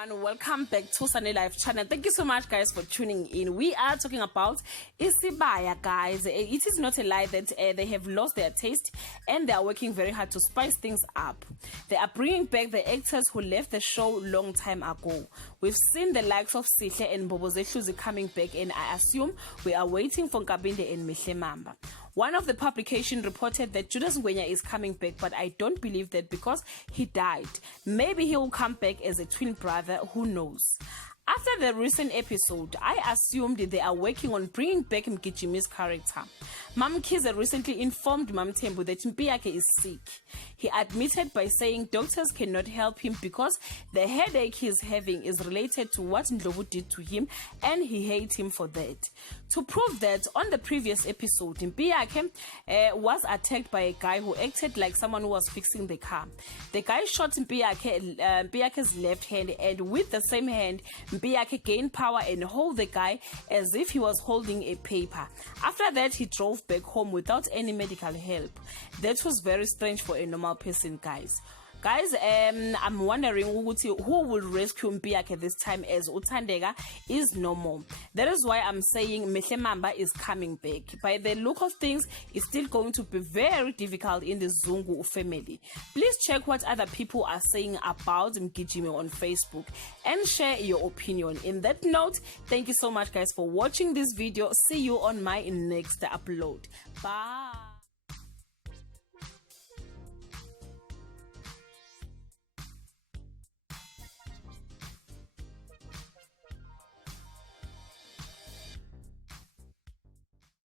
everyone, welcome back to Sunday Life channel. Thank you so much guys for tuning in. We are talking about Isibaya, guys. It is not a lie that they have lost their taste and they are working very hard to spice things up. They are bringing back the actors who left the show long time ago. We've seen the likes of Sihle and Boboze Hluzi coming back, and I assume we are waiting for Nkabinde and Mihle Mamba. One of the publications reported that Judas Ngwenya is coming back, but I don't believe that because he died. Maybe he will come back as a twin brother, who knows. After the recent episode, I assumed they are working on bringing back Mgijimi's character. Mamkhize recently informed Mamthembu that Mpiyake is sick. He admitted by saying doctors cannot help him because the headache he's having is related to what Ndlovu did to him, and he hates him for that. To prove that, on the previous episode, Mpiyake was attacked by a guy who acted like someone who was fixing the car. The guy shot Mpiyake's left hand, and with the same hand, Mpiyake gained power and held the guy as if he was holding a paper. After that, he drove back home without any medical help. That was very strange for a normal person, guys. I'm wondering who will rescue Mpiyake this time, as Uthandeka is no more. That is why I'm saying Mihle Mamba is coming back. By the look of things, it's still going to be very difficult in the Zungu family. Please check what other people are saying about Mgijimi on Facebook and share your opinion. In that note, thank you so much guys for watching this video. See you on my next upload. Bye.